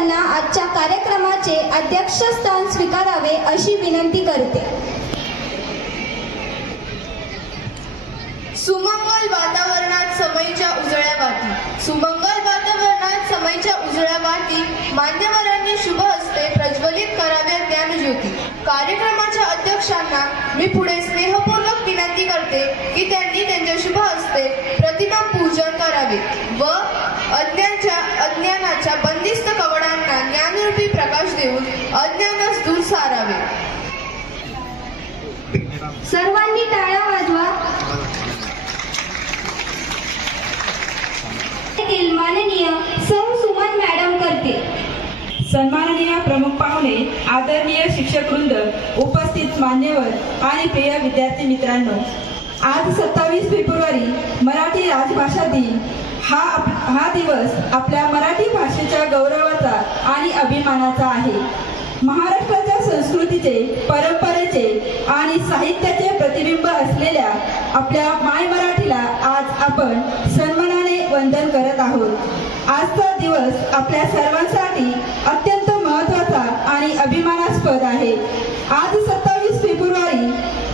यांना आजच्या कार्यक्रमाचे अध्यक्षस्थान स्वीकारावे अशी विनंती करते. सुमंगल वातावरणात समईच्या उजळ्या गाठी. सुमंगल वातावरणात समईच्या उजळ्या गाठी मान्यवरांनी शुभ हस्ते प्रज्वलित कराव्या ज्ञानज्योती. कार्यक्रमाच्या अध्यक्षांना मी पुढे स्नेहपूर्वक विनंती करते की त्यांनी त्यांच्या शुभ हस्ते प्रतिमा पूजन करावे व अज्ञानाच्या बंदिस्त कवडांना ज्ञानरूपी प्रकाश देऊन अज्ञानास दूर सारावे. सर्वांनी टाळ्या वाजवा. माननीय सौ सुमन मॅडम करते. सन्माननीय प्रमुख पाहुणे, आदरणीय शिक्षकवृंद, उपस्थित मान्यवर आणि प्रिय विद्यार्थी मित्रांनो, आज 27 फेब्रुवारी मराठी राजभाषा दिन हा दिवस आपल्या मराठी भाषेच्या गौरवाचा आणि अभिमानाचा आहे. महाराष्ट्राच्या संस्कृतीचे, परंपरेचे आणि साहित्याचे प्रतिबिंब असलेल्या आपल्या माय मराठीला आज आपण सन्मानाने वंदन करत आहोत. आजचा दिवस आपल्या सर्वांसाठी अत्यंत महत्त्वाचा आणि अभिमानास्पद आहे. आज 27 फेब्रुवारी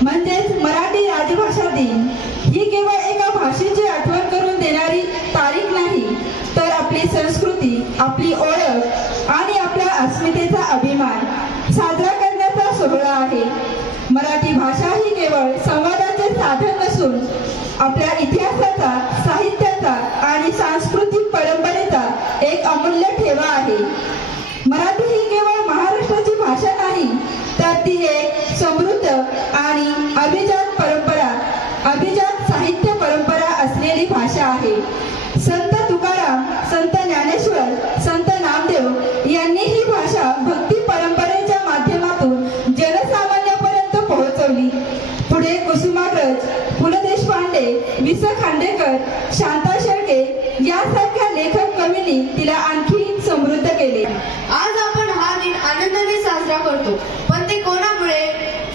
म्हणजेच मराठी राजभाषा दिन ही केवळ एका भाषेची आठवण करून देणारी तारीख नाही, तर आपली संस्कृती, आपली ओळख आणि आपल्या अस्मितेचा अभिमान साजरा करण्याचा सोहळा आहे. मराठी भाषा ही केवळ संवादाचे साधन नसून आपल्या इतिहासाचा, साहित्याचा आणि सांस्कृतिक परंपरेचा एक अमूल्य ठेवा आहे. मराठी ही केवळ महाराष्ट्राची भाषा नाही, तर ती एक समृद्ध आणि अभिजात साहित्य परंपरा असलेली भाषा आहे. संत तुकाराम, संत ज्ञानेश्वर, संत नामदेव यांनी ही भाषा भक्ती परंपरेच्या माध्यमातून जनसामान्यापर्यंत पोहोचवली. पुढे कुसुमाग्रज, पु ल देशपांडे, वि स खांडेकर, शांता शेळके यासारख्या लेखक कवींनी तिला आणखी समृद्ध केले. आज आपण हा दिन आनंदाने साजरा करतो, पण ते कोणामुळे?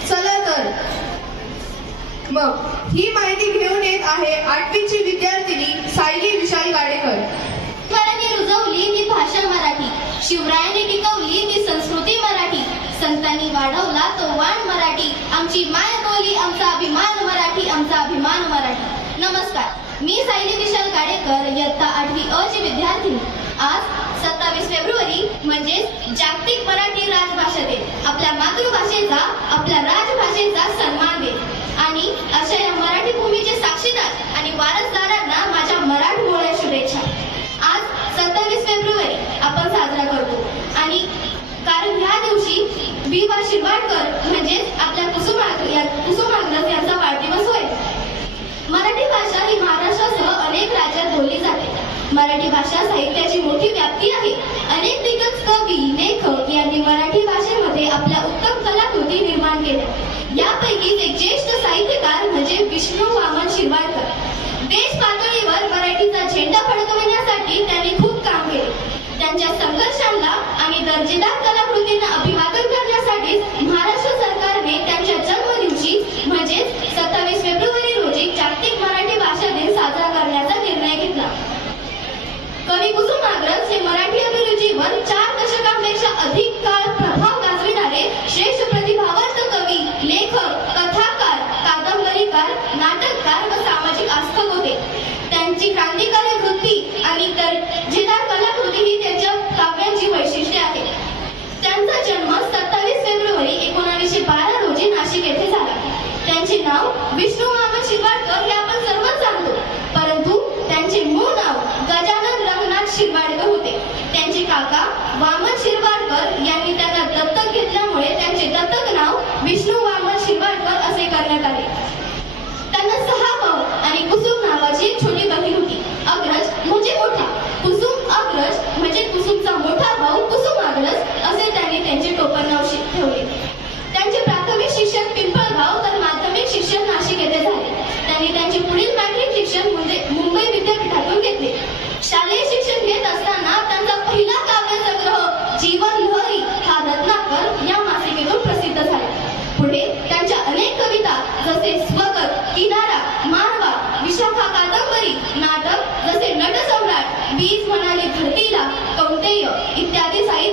चला तर मग ही माहिती घेऊन येत आहे 8वीची विद्यार्थिनी सायली विशाल गाडेकर. ईश्वराने रुजवली ती भाषा मराठी, शिवरायाने टिकवली ती संस्कृती मराठी, संतांनी वाढवला तो वाण मराठी, आमची माय बोली, आमचा अभिमान मराठी, आमचा अभिमान मराठी. नमस्कार, मी सायली विशाल गाडेकर, इयत्ता 8वी अ ची विद्यार्थिनी. आज 27 फेब्रुवारी म्हणजेच जागतिक मराठी राजभाषा दिन. आपल्या मातृभाषेचा, आपल्या राजभाषेचा सन्मान दे आणि अशा या मराठी भूमीचे साक्षीदार आणि वारसदारांना माझ्या मराठमोळ्या शुभेच्छा. आज 27 फेब्रुवारी आपण साजरा करतो आणि कारण ह्या दिवशी बी वा शिरवाडकर म्हणजेच आपल्या कुसुमाग्रज यांचा वाढदिवस होय. मराठी भाषा ही महाराष्ट्रासह अनेक राज्यात बोलली जाते. मराठी भाषा साहित्याची मोठी व्याप्ती आहे. अनेक दिग्गज कवी, लेखक यांनी मराठी भाषेमध्ये आपल्या उत्तम कलाकृती निर्माण केल्या. यापैकी एक ज्येष्ठ साहित्यकार म्हणजे विष्णू वामन शिरवाडकर. देश पातळीवर मराठीचा झेंडा फडकविण्यासाठी त्यांनी खूप काम केले. त्यांच्या संघर्षांना आणि दर्जेदार कलाकृतींना अभिवादन करण्यासाठी महाराष्ट्र सरकारने त्यांच्या जन्मदिवशी म्हणजेच 27 फेब्रुवारी रोजी जागतिक मराठी भाषा दिन साजरा करण्याचा निर्णय घेतला. कवी कुसुमाग्रज हे मराठी अभिरुचीवर 4 दशकांपेक्षा अधिक काळ प्रभाव गाजविणारे श्रेष्ठ प्रतिभावंत कवी, लेखक, कथाकार, कादंबरीकार, नाटककार व सामाजिक आस्थक होते. त्यांची क्रांतिकारी वृत्ती आणि दर्जेदार कलाकृती ही त्यांच्या काव्यांची वैशिष्ट्ये आहेत. त्यांचा जन्म 27 फेब्रुवारी 1912 रोजी नाशिक येथे झाला. त्यांचे नाव विष्णू वामन शिरवाडकर हे आपण सर्वच जाणतो, परंतु त्यांचे मूळ नाव गजानन रंगनाथ शिरवाडकर होते. त्यांचे काका वामन शिरवाडकर यांनी त्यांना दत्तक घेतल्यामुळे त्यांचे दत्तक नाव विष्णू वामन शिरवाडकर असे करण्यात आले. त्यांना 6 भाऊ आणि कुसुम नावाची एक छोटी बहीण होती. अग्रज म्हणजे मोठा, कुसुम अग्रज म्हणजे कुसुमचा मोठा भाऊ कुसुमाग्रज असे त्यांनी त्यांचे टोपणनाव ठेवले. त्यांचे प्राथमिक शिक्षण पिंपळगाव तर माध्यमिक शिक्षण नाशिक येथे झाले. त्यांनी त्यांचे पुढील मॅट्रिक शिक्षण मुंबई विद्यापीठातून घेतले. शालेय शिक्षण घेत असताना त्यांचा पहिला काव्यसंग्रह जीवन लहरी हा रत्नाकर या मासिकेतून प्रसिद्ध झाला. पुढे त्यांच्या अनेक कविता जसे स्वगत, किनारा, मारवा, विशाखा कादंबरी, नाटक जसे नटसम्राट, वीज म्हणाली धरतीला, कौंतेय इत्यादी साहित्य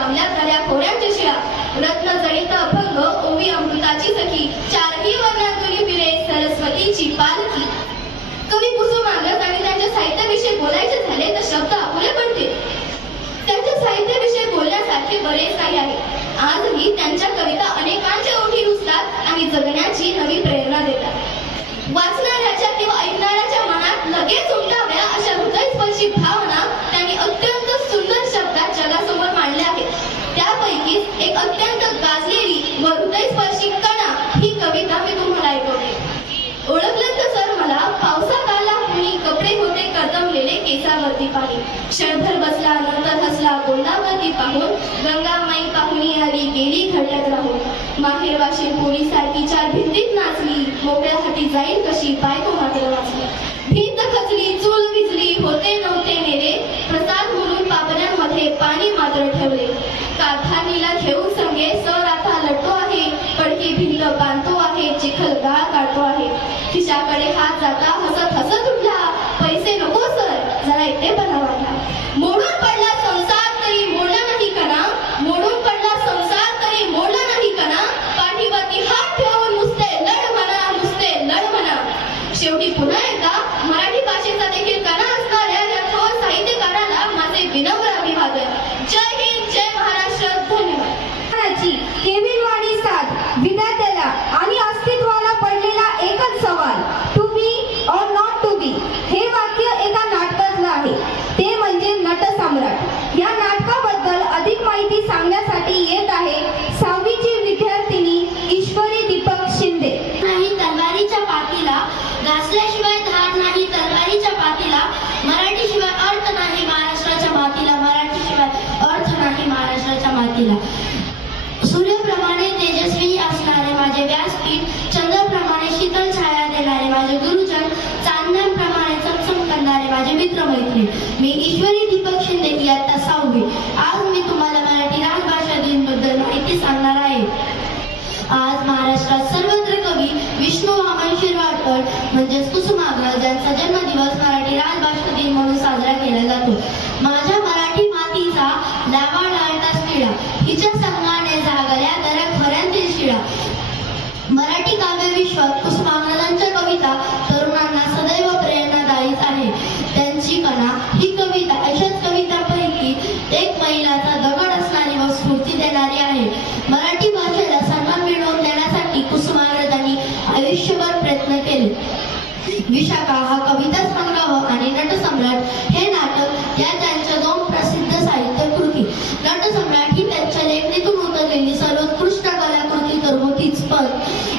जामल्या गळ्या खोऱ्यांच्या शिळा रत्न जडित अभंग ओवी अमृताची सखी चारही वर्णातुनी फिरे सरस्वतीची पालखी. कवी कुसुमाग्रज आणि त्यांच्या साहित्याविषयी बोलायचे झाले तर शब्द अपुरे पडतील. त्यांच्या साहित्याविषयी बोलण्यासारखे बरेच काही आहे. आजही त्यांच्या कविता अनेकांच्या ओठी रुजतात आणि जगण्याची नवी प्रेरणा देतात. वाचणाऱ्याच्या किंवा ऐकणाऱ्याच्या मनात लगेच उमटाव्या अशा हृदयस्पर्शी भावना त्यांनी अत्यंत सुंदर शब्दात जगासमोर मांडल्या आहेत. त्यापैकीच एक अत्यंत गाजलेली व हृदयस्पर्शी कणा ही कविता मी तुम्हाला ऐकवते. ओळखलं तर सर मला पावसात आला कुणी कपडे होते कदमलेले केसावरती पाणी क्षणभर बसला नंतर हसला गोंडावरती पाहून गंगामाई पाहुणी आली गेली घरट्यात राहून माहेर वाशी पोळीसारखी चार भिंतीत नाचली मोकळ्या हाती जाईल कशी बायको मात्र वाचली भिंत खचली चूल विजली होते नव्हते नेरे प्रसाद म्हणून पापण्यांमध्ये पाणी मात्र ठेवले कारखानीला घेऊन संगे सर आता लटतो आहे पडकी भिंत बांधतो आहे चिखल गाळ काढतो आहे खिशाकडे हात जाता हसत हसत उठला पैसे नको सर जरा एकटेपणा वाटला मोडून पडला संसार तरी मोडला नाही कणा मोडून पडला संसार तरी मोडला नाही कणा पाठीवरती हात ठेवून नुसते लढ म्हणा शेवटी पुन्हा एकदा मराठी भाषेचा देखील कणा असणाऱ्या या थोर साहित्यकाराला माझे विनम्र अभिवादन. जय हिंद जय महाराष्ट्र. धन्यवाद. केविलवाणी साध विद्यार्थ्याला आणि अस्तित्वाला पडलेला एकच सवाल टू बी और नॉट टू बी हे वाक्य एका नाटकातलं आहे. ते म्हणजे नटसम्राट. या नाटकाबद्दल अधिक माहिती सांगण्यासाठी येत आहे 6वीची विद्यार्थिनी ईश्वरी दीपक शिंदे. नाही तलवारीच्या पातीला घासल्याशिवाय धार नाही तलवारीच्या पातीला मराठीशिवाय अर्थ नाही महाराष्ट्राच्या मातीला मराठीशिवाय अर्थ नाही महाराष्ट्राच्या मातीला सूर्याप्रमाणे तेजस्वी असणारे माझे व्यासपीठ चंद्राप्रमाणे शीतल छाया देणारे माझे गुरुजन चांदण्याप्रमाणे चमचम करणारे माझे मित्रमैत्रीण मी ईश्वरी दीपक शिंदे इयत्ता 6वी. आज मी तुम्हाला मराठी राजभाषा दिन बद्दल माहिती सांगणार आहे. आज महाराष्ट्रात सर्वत्र कवी विष्णू वामन शिरवाडकर म्हणजेच कुसुमाग्रज यांचा जन्मदिवस मराठी राजभाषा दिन म्हणून साजरा केला जातो. माझ्या मराठी मातीचा लावा लालटा शिळा हिच्या संघाने जागल्या दऱ्या खोऱ्यांतील शिळा मराठी काव्य विश्वात कुसुमाग्रजांच्या कविता तरुणांना सदैव प्रेरणादायीच आहे. त्यांची कणा ही कविता अशाच कवितांपैकी एक मैलाचा दगड असणारी व स्फूर्ती देणारी आहे. मराठी भाषेला सन्मान मिळवून देण्यासाठी कुसुमाग्रजांनी आयुष्यभर प्रयत्न केले. विशाखा हा कविता संग्रह आणि नटसम्राट हे नाटक या त्यांच्या 2 प्रसिद्ध साहित्य कृती. नटसम्राट ही त्यांच्या लेखणीतून उतरलेली सर्वोत्कृष्ट कलाकृती तर होतीच पण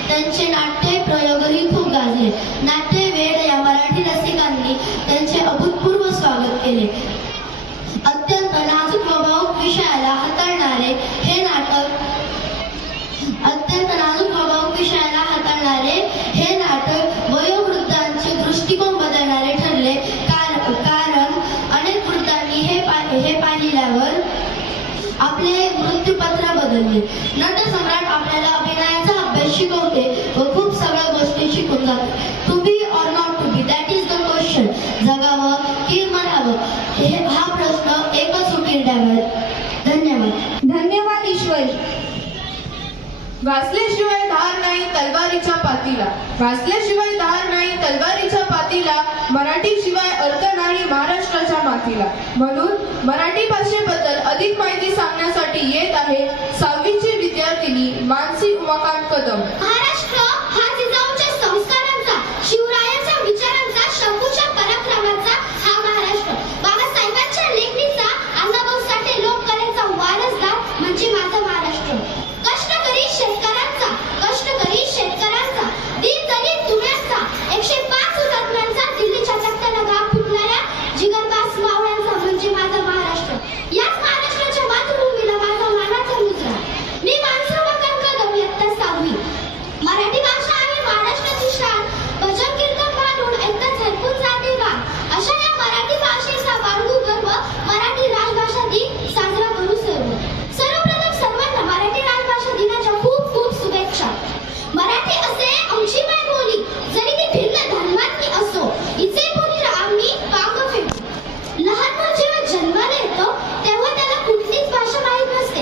त्यांचे नाट्य प्रयोगही खूप गाजले. नाट्य वेड या मराठी रसिकांनी त्यांचे अभूतपूर्व स्वागत केले. अत्यंत नाजूक व भावुक विषयाला हाताळणारे हे नाटक वयोवृद्धांचे दृष्टिकोन बदलणारे ठरले. कारण अनेक वृद्धांनी हे पाहिल्यावर आपले मृत्यूपत्र बदलले. नटसम्राट आपल्याला अभिनयाचा अभ्यास शिकवते व खूप सगळ्या गोष्टी शिकून जाते. To be or not to be that is the question. जगावं की मरावं हा प्रश्न एकच उकील द्यावा. धन्यवाद. धन्यवाद ईश्वरी. घासल्याशिवाय धार नाही तलवारीच्या पातीला घासल्याशिवाय धार नाही तलवारीच्या पातीला मराठीशिवाय अर्थ नाही महाराष्ट्राच्या मातीला. म्हणून मराठी भाषेबद्दल अधिक माहिती सांगण्यासाठी येत आहे 6वीची विद्यार्थिनी मानसी उमाकांत कदम. महाराष्ट्र हा जिजाऊच्या संस्कारांचा शिवरायांच्या विचारांचा शंभूच्या पराक्रमाचा हा महाराष्ट्र बाबासाहेबांच्या लेखणीचा अण्णाभाऊ साठे लोककलेचा वारसदार म्हणजे माझा महाराष्ट्र. कष्टकरी शेतकऱ्यांचा दीनदलित तुऱ्यांचा 105 हुतात्म्यांचा दिल्लीच्या तख्त्याला घाम फुटणाऱ्या जिगरबाज मावळ्यांचा म्हणजे माझा महाराष्ट्र. याच महाराष्ट्राच्या मातृभूमीला माझा मानाचा मुजरा. मी मानसी उमाकांत कदम इयत्ता 6वी. मराठी भाषा आहे महाराष्ट्राची शान भजन कीर्तन म्हणून एकदा झटकून जाते का अशा या मराठी भाषेचा बाळगू गर्व मराठी राजभाषा दिन साजरा करू सर्वप्रथम सर्वांना मराठी राजभाषा दिनाच्या खूप खूप शुभेच्छा. मराठी असे आमची मायबोली जरी ती भिन्न धर्मातली असो इचे पुत्र आम्ही पांग फेडतो. लहान मूल जेव्हा जन्माला येतो तेव्हा त्याला कुठलीच भाषा माहीत नसते.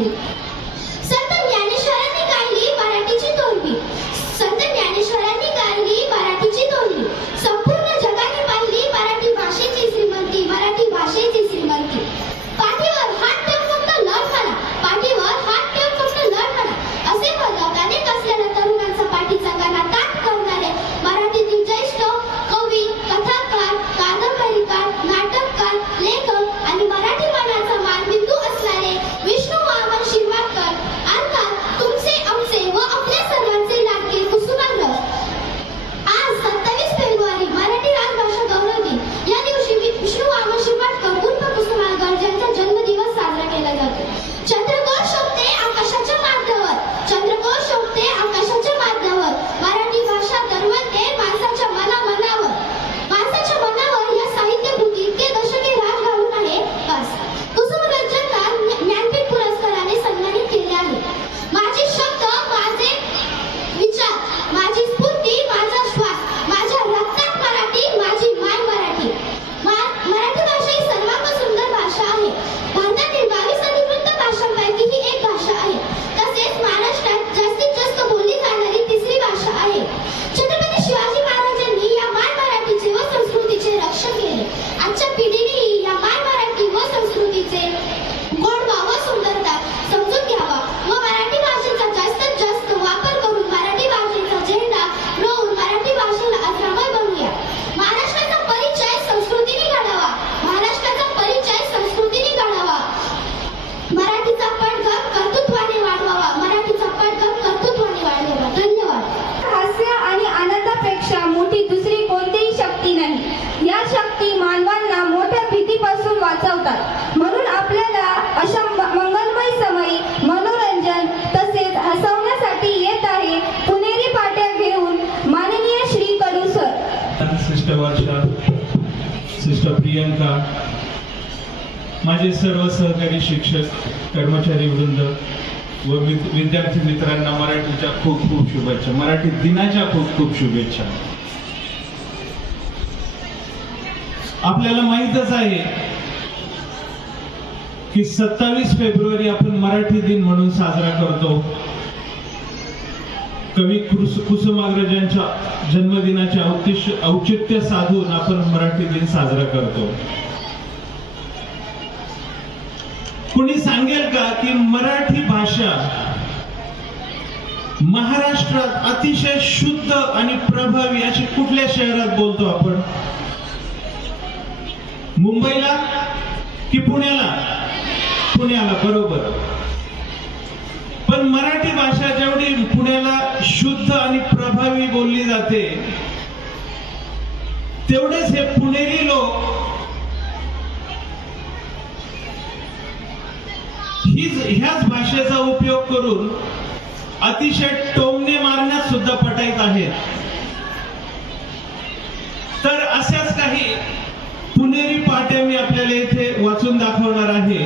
मराठी. संत ज्ञानेश्वरांनी गायली मराठीची तोरणी. संत ज्ञानेश्वरांनी गायली मराठीची तोरणी. संपूर्ण जगाने पाहिली मराठी भाषेची श्रीमंती, मराठी भाषेची श्रीमंती. पाठीवर हात ठेवून फक्त लढ म्हणा, पाठीवर हात ठेवून फक्त लढ म्हणा, असे म्हणत अनेक असलेल्या तरुणांचा पाठीचा गाणा ताठ करणारे मराठीतील ज्येष्ठ कवी, कथाकार, कादंबरीकार, नाटककार, लेखक आणि मराठी मनाचा मानबिंदू असणारे विष्णू वामन शिरवाडकर अर्थात तुमचे, आमचे व आपल्या सर्वांचे लाडके कुसुमाग्रज. आज 27 फेब्रुवारी मराठी राजभाषा गौरव दिन. या दिवशी विष्णू वामन शिरवाडकर उर्फ कुसुमाग्रज यांचा जन्मदिवस साजरा केला जातो. चंद्रकोर शोभते आकाशाच्या माथ्यावर, चंद्रकोर शोभते आकाशाच्या माथ्यावर. मराठी भाषा दरवळते माणसाच्या मनावर. माणसाच्या मनावर या साहित्य कृती इतके दशके राज घालून आहे. बस कुसुमग्रजांना ज्ञानपीठ पुरस्काराने सन्मानित केले आहे. माझे शब्द, माझे विचार, माझी स्फूर्ती, माझा श्वास, माझ्या रक्तात मराठी, माझी माय मराठी. मराठी भाषा ही सर्वांत सुंदर भाषा आहे. भारतातील 22 अधिकृत भाषांपैकी ही एक भाषा आहे. तसेच महाराष्ट्रात जास्तीत जास्त बोलली जाणारी तिसरी भाषा आहे. छत्रपती शिवाजी महाराजांनी या माय मराठीचे व संस्कृतीचे रक्षण केले. आजच्या पिढीनेही या माय मराठी व संस्कृतीचे गोडवा व सुंदरता समजून घ्यावा व मराठी भाषेचा जास्तीत जास्त वापर करून मराठी भाषेचा झेंडा रोवून मराठी भाषेला अजरामर बनवूया. महाराष्ट्राचा परिचय संस्कृतीने घडावा, महाराष्ट्राचा परिचय संस्कृतीने घडावा. मराठीचा पडगम कर्तृत्वाने वाढवावा, मराठीचा पडगम कर्तृत्वाने वाढवावा. धन्यवाद. हास्य आणि आनंदापेक्षा मोठी दुसरी कोणतीही शक्ती नाही. या शक्ती मानवांना मोठ्या भीतीपासून वाचवतात. म्हणून आपल्याला अशा मंगलमय समयी मनोरंजन तसेच हसवण्यासाठी येत आहे पुणेरी पाट्या घेऊन माननीय श्री कडू सर. सिस्टर वर्षा, सिस्टर प्रियंका, माझे सर्व सहकारी शिक्षक, कर्मचारी वृंद व विद्यार्थी मित्रांना मराठीच्या खूप खूप शुभेच्छा, मराठी दिनाच्या खूप खूप शुभेच्छा. आपल्याला माहीतच आहे की 27 फेब्रुवारी आपण मराठी दिन म्हणून साजरा करतो. कवी कुसुमाग्रजांच्या जन्मदिनाचे औचित्य साधून आपण मराठी दिन साजरा करतो. कोणी सांगेल का की मराठी भाषा महाराष्ट्रात अतिशय शुद्ध आणि प्रभावी अशी कुठल्या शहरात बोलतो आपण? मुंबईला की पुण्याला? पुण्याला, बरोबर. पण मराठी भाषा जेवढी पुण्याला शुद्ध आणि प्रभावी बोलली जाते तेवढेच हे पुणेरी लोक ह्याच भाषेचा उपयोग करून अतिशय टोमणे मारण्यात सुद्धा पटाईत आहेत. तर अशाच काही पुणेरी पाट्या मी आपल्याला इथे वाचून दाखवणार आहे.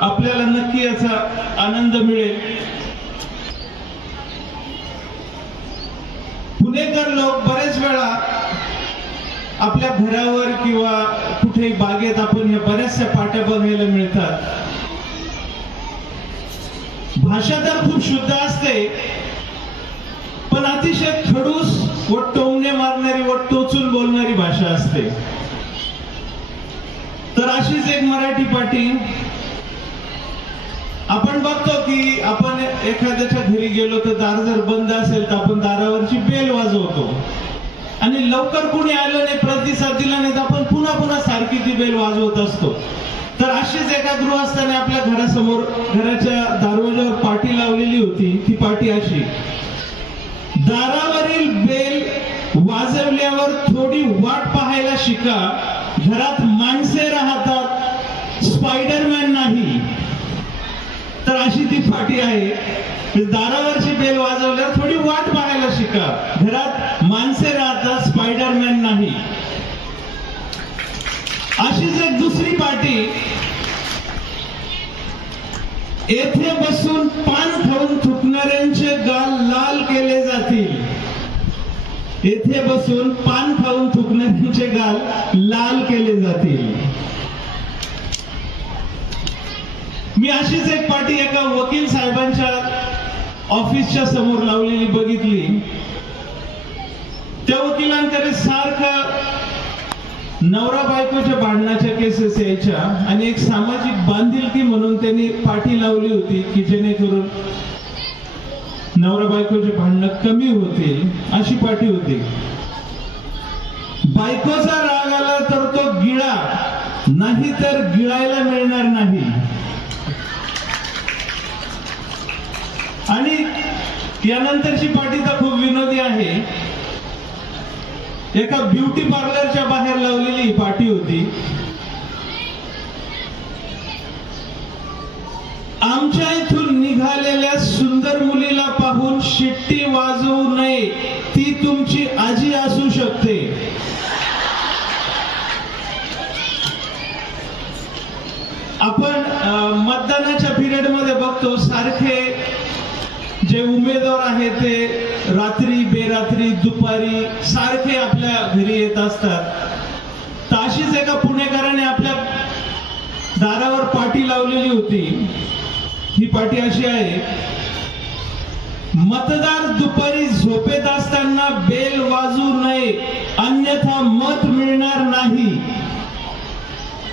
आपल्याला नक्की याचा आनंद मिळेल. पुणेकर लोक बरेच वेळा आपल्या घरावर किंवा कुठेही बागेत आपण ह्या बऱ्याचशा पाट्या बघायला मिळतात. भाषा तर खूप शुद्ध असते पण अतिशय खडूस व टोमणे मारणारी व टोचून बोलणारी भाषा असते. तर अशीच एक मराठी पाटी आपण बघतो की आपण एखाद्याच्या घरी गेलो तर दार जर बंद असेल तर आपण दारावरची बेल वाजवतो आणि लवकर कुणी आलं नाही, प्रतिसाद दिला नाही तर आपण पुन्हा पुन्हा सारखी ती बेल वाजवत असतो. तर अशीच एका गृहस्थाने आपल्या घरासमोर घराच्या दरवाजावर पाटी लावलेली होती. ती पाटी अशी: दारावरील बेल वाजवल्यावर थोडी वाट पाहायला शिका, घरात माणसे राहतात, स्पायडरमॅन नाही. तर अशी ती पाटी आहे. दारावरची बेल वाजवल्यावर थोडी वाट पाहायला शिका, घरात माणसे राहतात, स्पायडरमॅन नाही. अशीच एक दुसरी पाटी: येथे बसून पान खाऊन थुकणाऱ्यांचे गाल लाल केले जातील. येथे बसून पान खाऊन थुकणाऱ्यांचे गाल लाल केले जातील. मी अशीच एक पाटी एका वकील साहेबांच्या ऑफिसच्या समोर लावलेली बघितली. त्या वकिलांकडे सारखं नवरा बायकोच्या भांडणाच्या केसेस यायच्या आणि एक सामाजिक बांधिलकी म्हणून त्यांनी पाठी लावली होती की जेणेकरून नवरा बायकोचे भांडणं कमी होतील, अशी पाठी होती. बायकोचा राग आला तर तो गिळा, नाही तर गिळायला मिळणार नाही. आणि यानंतरची पाटी तर खूप विनोदी आहे. एका ब्युटी पार्लरच्या बाहेर लावलेली पाटी होती. आमच्या इथून निघालेल्या सुंदर मुलीला पाहून शिट्टी वाजवू नये, ती तुमची आजी असू शकते. आपण मतदानाच्या पिरियड मध्ये बघतो सारखे जे उमेदवार आहेत ते रात्री बेरात्री दुपारी सारखे आपल्या घरी येत असतात. तर अशीच एका पुणेकराने आपल्या दारावर पाटी लावलेली होती. ही पाटी अशी आहे, मतदार दुपारी झोपेत असताना बेल वाजू नये, अन्यथा मत मिळणार नाही.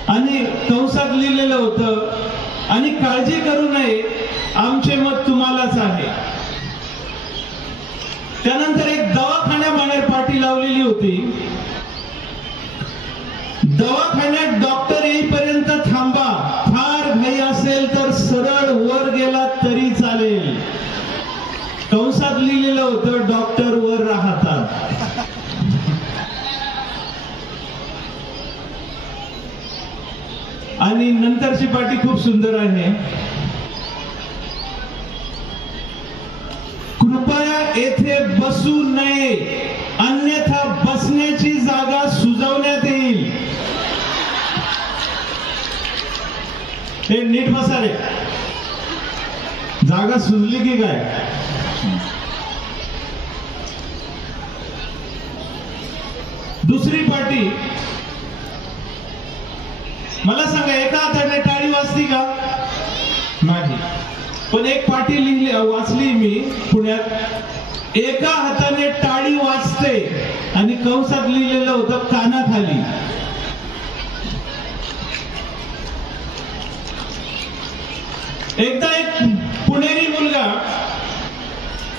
आणि कंसात लिहिलेलं होतं, आणि काळजी करू नये, आमचे मत तुम्हालाच आहे. त्यानंतर एक दवाखान्याबाहेर पाटी लावलेली होती, दवाखान्यात डॉक्टर येईपर्यंत थांबा, फार घाई असेल तर सरळ वर गेला तरी चालेल. कंसात लिहिलेलं होतं, डॉक्टर वर राहतात. आणि नंतरची पाटी खूप सुंदर आहे. कृपया येथे बसू नये, अन्यथा बसण्याची जागा सुजवण्यात येईल. हे नीट बसा रे, जागा सुजली की काय. दुसरी पाटी, मला सांगा एका हाताने टाळी वाजती का? नाही. पण एक पाटी लिहिली वाचली मी पुण्यात, एका हाताने टाळी वाजते आणि कंसात लिहिलेलं होतं कानाखाली. एकदा एक पुणेरी मुलगा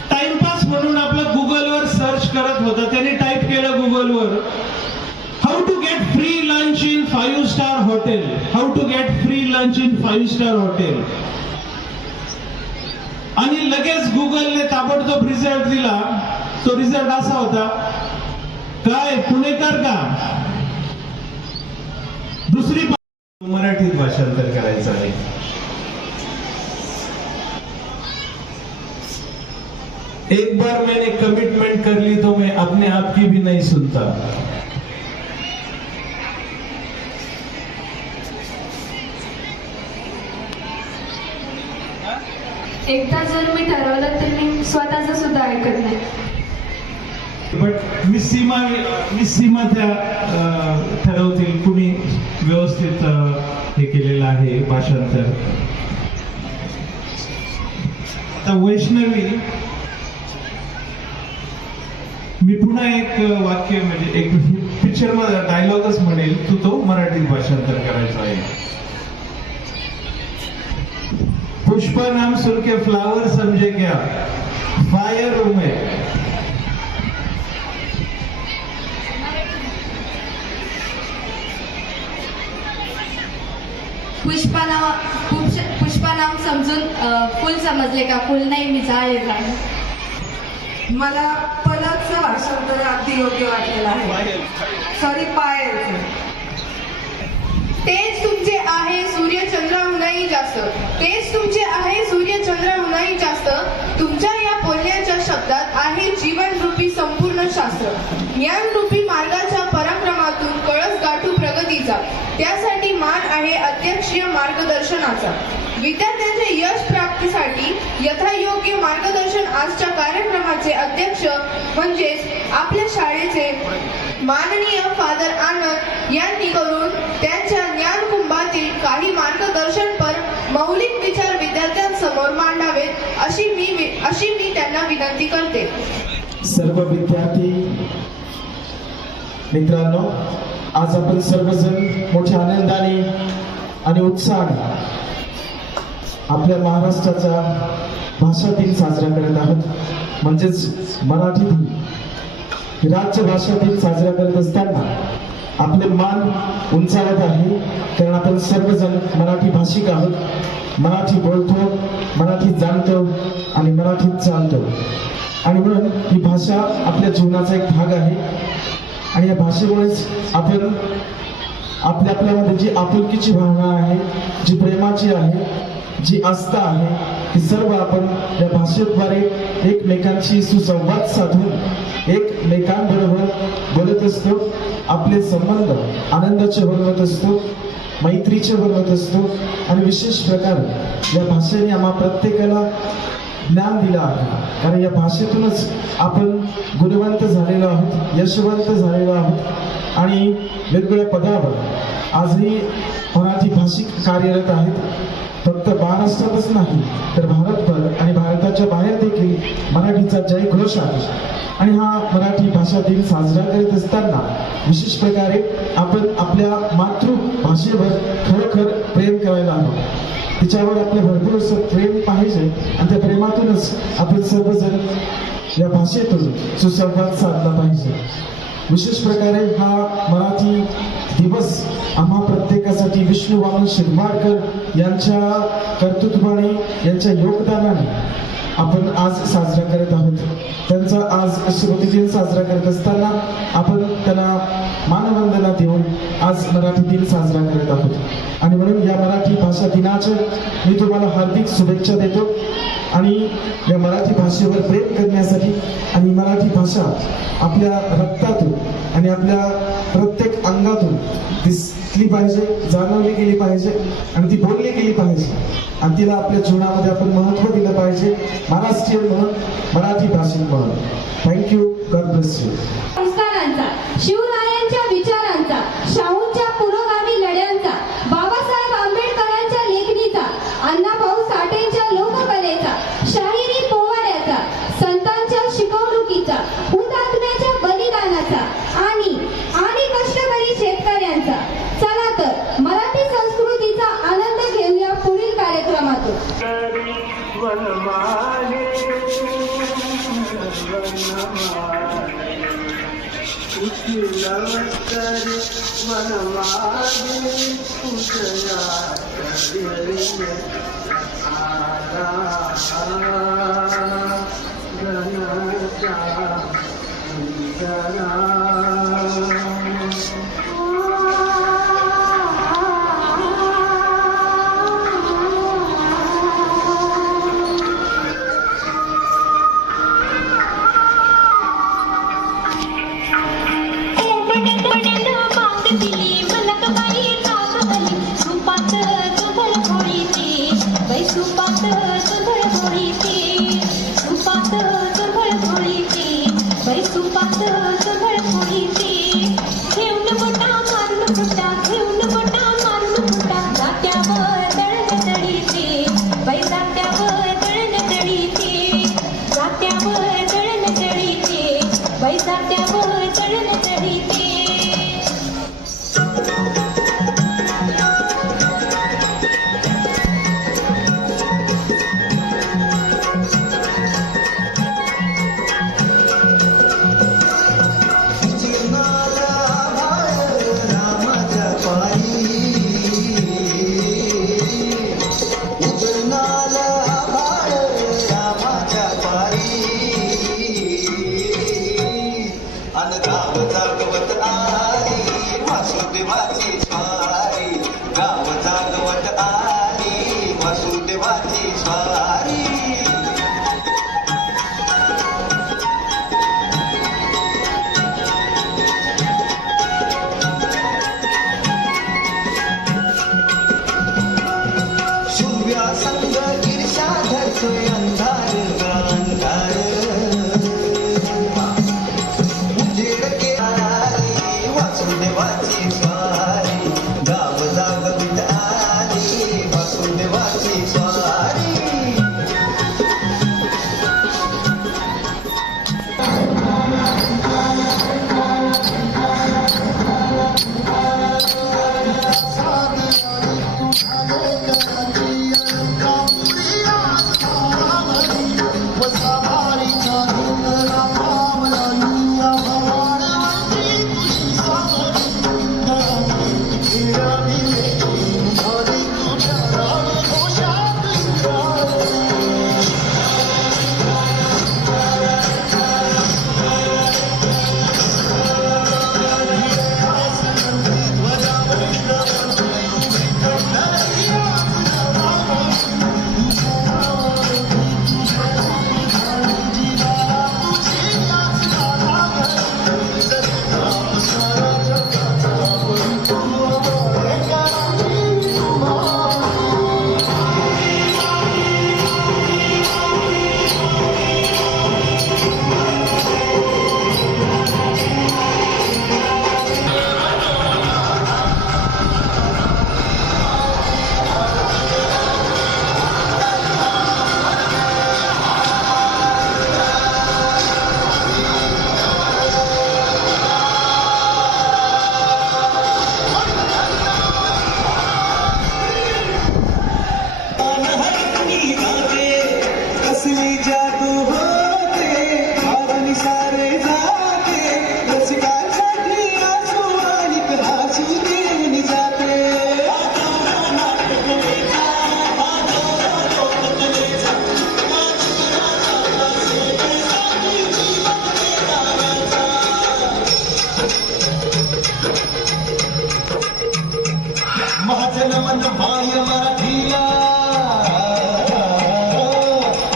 टाइमपास म्हणून आपलं गुगलवर सर्च करत होता. त्याने टाईप केलं गुगलवर, how to get free lunch in 5 star hotel, how to get free lunch in 5 star hotel. आणि लगेच गुगलने ताबडतोब रिझल्ट दिला. तो रिझल्ट असा होता, काय पुणेकर का? दुसरी मराठीत भाषांतर करायचं आहे. एक बार मैंने कमिटमेंट कर ली तो मैं अपने आप की भी नहीं सुनता. एकदा जर मी ठरवलं तर मी स्वतःच सुद्धा ऐकत नाही. बट मी सीमा त्या ठरवतील. कुणी व्यवस्थित हे केलेलं आहे भाषांतर. आता वैष्णवी, मी पुन्हा एक वाक्य म्हणजे एक पिक्चर मध्ये डायलॉगच म्हणेल, तू तो मराठीत भाषांतर करायचा आहे. पुष्पा नाम सुन के फ्लावर समझे क्या, फायर रूम है. पुष्पा नाम समजून फुल समजले का? फुल नाही, मी जाळे झाड. मला पलाचं भाषांतर अगदी योग्य वाटलेलं आहे. सॉरी, पायाचं. तेच तुमचे आहे सूर्य चंद्राहूनही जास्त, तेच तुमचे आहे सूर्य चंद्राहूनही जास्त. तुमच्या या बोलण्याच्या शब्दात आहे जीवन रूपी संपूर्ण शास्त्र. ज्ञान रूपी मार्गाच्या पराक्रमातून कळस गाठू प्रगतीचा, त्यासाठी मान आहे अध्यक्षीय मार्गदर्शनाचा. विद्यार्थ्यांच्या यश प्राप्तीसाठी यथायोग्य मार्गदर्शन आजच्या कार्यक्रमाचे अध्यक्ष म्हणजेच आपल्या शाळेचे माननीय फादर आनंद यांनी करून त्यांच्या ज्ञान कुंभातील काही मार्गदर्शनपर मौलिक विचार विद्यार्थ्यांसमोर मांडावेत अशी मी त्यांना विनंती करते. सर्व विद्यार्थी मित्रांनो, आज आपण सर्वजण मोठ्या आनंदाने आणि उत्साहाने आपल्या महाराष्ट्राचा भाषा दिन साजरा करत आहोत, म्हणजेच मराठी दिन. राज्य भाषा दिन साजरा करत असताना आपले मान उंचावत आहे, कारण आपण सर्वजण मराठी भाषिक आहोत. मराठी बोलतो, मराठी जाणतो आणि मराठीत चालतो, आणि म्हणून ही भाषा आपल्या जीवनाचा एक भाग आहे. आणि या भाषेमुळेच आपण आपल्यामध्ये जी आपुलकीची भावना आहे, जी प्रेमाची आहे, जी आस्था आहे, ही सर्व आपण या भाषेद्वारे एकमेकांशी सुसंवाद साधून एकमेकांबरोबर बोलत असतो. आपले संबंध आनंदाचे बनवत असतो, मैत्रीचे बनवत असतो. आणि विशेष प्रकारे या भाषेने आम्हा प्रत्येकाला ज्ञान दिलं आहे, कारण या भाषेतूनच आपण गुणवंत झालेलो आहोत, यशवंत झालेलो आहोत आणि वेगवेगळ्या पदावर आजही मराठी भाषिक कार्यरत आहेत. फक्त महाराष्ट्रातच नाही तर भारतभर आणि भारताच्या बाहेर देखील मराठीचा जयघोष आहे. आणि हा मराठी भाषा दिन साजरा करत असताना विशेष प्रकारे आपण आपल्या मातृभाषेवर खरोखर प्रेम करायला हवं. तिच्यावर आपलं भरपूर असं प्रेम पाहिजे, आणि त्या प्रेमातूनच आपण सर्वजण या भाषेतून सुसंवाद साधला पाहिजे. विशेष प्रकारे हा मराठी दिवस आम्हा प्रत्येकासाठी विष्णू वामन शिरवाडकर यांच्या कर्तृत्वाने, यांच्या योगदानाने आपण आज साजरा करत आहोत. त्यांचा आज स्मृतिदिन साजरा करत असताना आपण त्यांना मानवंदना देऊन आज मराठी दिन साजरा करत आहोत. आणि म्हणून या मराठी भाषा दिनाच्या मी तुम्हाला हार्दिक शुभेच्छा देतो. आणि या मराठी भाषेवर प्रेम करण्यासाठी, आणि मराठी भाषा आपल्या रक्तातून आणि आपल्या प्रत्येक अंगातून दिसली पाहिजे, जाणवली गेली पाहिजे, आणि ती बोलली गेली पाहिजे, आणि तिला आपल्या जीवनामध्ये आपण महत्त्व दिलं पाहिजे, महाराष्ट्रीयन म्हणून, मराठी भाषिक म्हणून. थँक्यू. God bless you. संस्कारांचा, शिवरायांच्या विचारांचा, शाहूंच्या पुरोगामी लढ्यांचा, बाबासाहेब आंबेडकरांच्या लेखणीचा, अण्णाभाऊ साठेंच्या लोककलेचा, शाहिरी पोवाड्याचा, संतांच्या शिकवणुकीचा, हुतात्म्याच्या बलिदानाचा आणि कष्टकरी शेतकऱ्यांचा. चला तर मराठी संस्कृतीचा आनंद घेऊया पुढील कार्यक्रमातून. वासुदेवाची स्वारी गाव जागवित आली वासुदेवाची देवाची स्वारी माझं मन माय मराठीला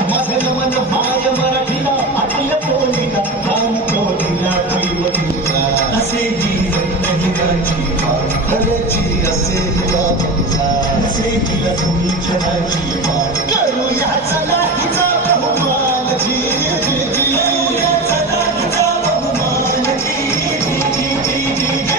माझं मन माय मराठीला आपल्या बोलीला कान तोडीला जीव दिला असे जीवन हिराची वाट खऱ्याची असे हिला बघा असे हिला तुम्ही जनाची वाट करूया चला हिचा बहुमान जी जी जी करूया चला हिचा बहुमान जी जी जी जी जी जी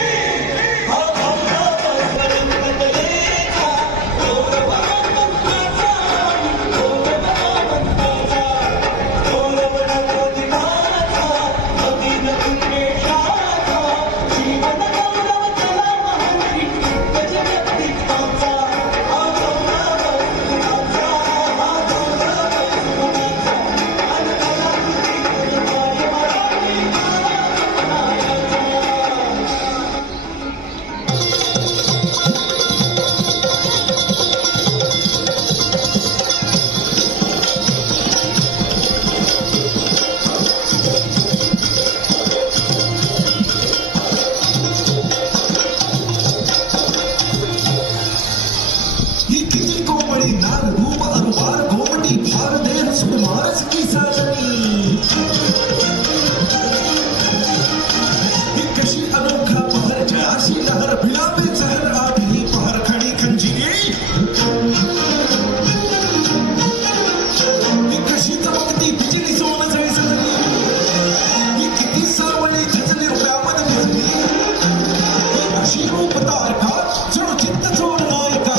रूप तारका जणू चित्त चोर नायिका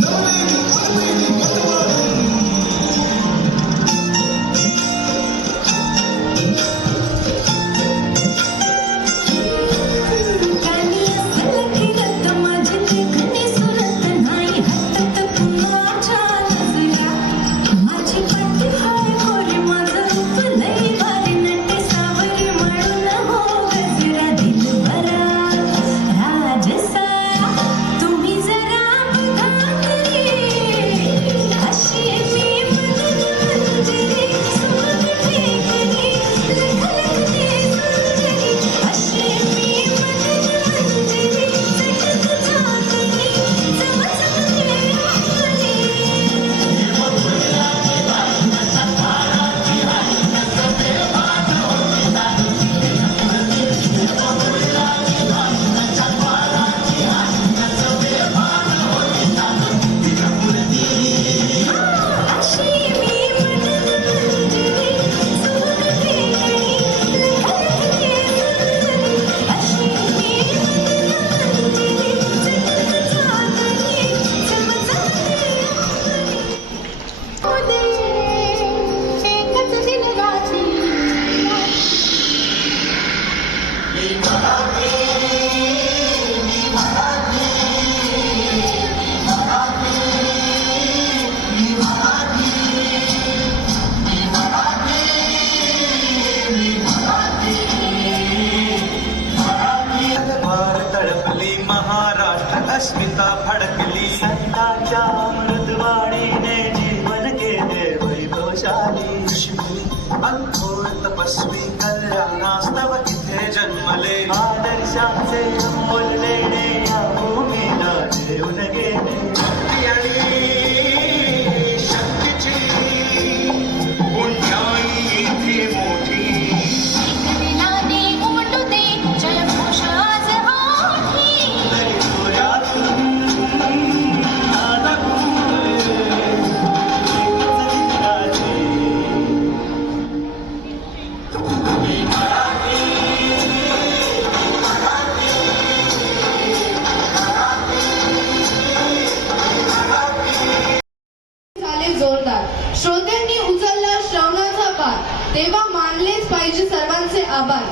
नवलेली उलवेली तपस्वी कल्याणास्तव इथे जन्मले आदर्शाचे बोललेले या भूमीला देऊन गेले भक्ती आणि शक्तीची उंचाई इथे मोठी विलाने उमटू दे जय घोष आज हाती तरी सूर्यातून नादा घुमले एकच गीताचे झाले जोरदार. श्रोत्यांनी उचलला श्रवणाचा भार. तेव्हा मानलेच पाहिजे सर्वांचे आभार.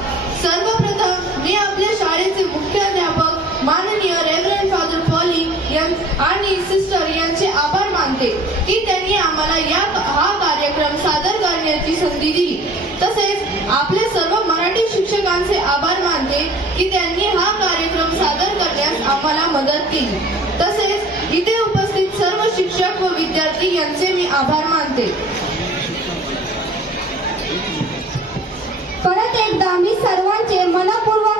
सर्वप्रथम मी आपल्या शाळेचे मुख्याध्यापक माननीय रेव्हरंड फादर पॉली आणि सिस्टर यांचे आभार मानते की त्यांनी आम्हाला हा कार्यक्रम सादर करण्याची संधी दिली. तसेच आपले सर्व मराठी शिक्षकांचे आभार मानते की त्यांनी हा कार्यक्रम सादर करण्यास आम्हाला मदत केली. तसेच इथे उपस्थित सर्व शिक्षक व विद्यार्थी यांचे मी आभार मानते. परत एकदा मी सर्वांचे मनपूर्वक